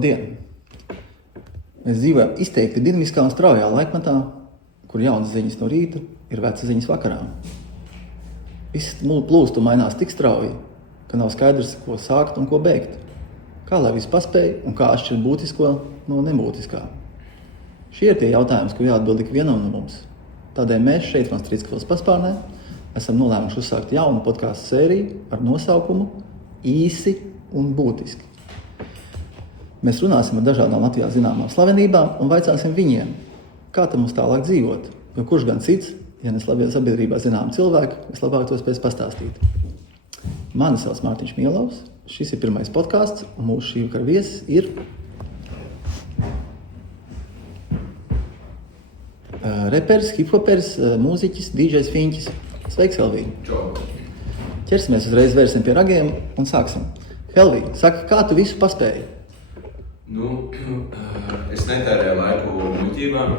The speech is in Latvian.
Labdien! Mēs dzīvojam izteikti dinamiskā un straujā laikmetā, kur jaunas ziņas no rīta ir vecas ziņas vakarā. Viss plūst un mainās tik strauji, ka nav skaidrs, ko sākt un ko beigt. Kā lai viss paspēj un kā atšķirt būtisko no nebūtiskā. Šie ir tie jautājums, ko jāatbild ikvienam no mums. Tādēļ mēs šeit no Strīdskavas paspārnē esam nolēmuši uzsākt jaunu podcastu sēriju ar nosaukumu Īsi un būtiski. Mēs runāsim ar dažādām Latvijā zināmām slavenībām un vaicāsim viņiem, kā tam mums tālāk dzīvot, jo kurš gan cits, ja ne sabiedrībā zinām cilvēki, vislabāk to spēs pastāstīt. Mani sauc Mārtiņš Mielovs, šis ir pirmais podcasts, un mūsu šī vakara viesis ir reperis, hiphoperis, mūziķis, DJs Fiņķis. Sveiks, Helvī! Čau! Ķersimies uzreiz vērsim pie ragiem un sāksim. Helvī, saka, kā tu visu paspēji? Es netērēju laiku muļķībām.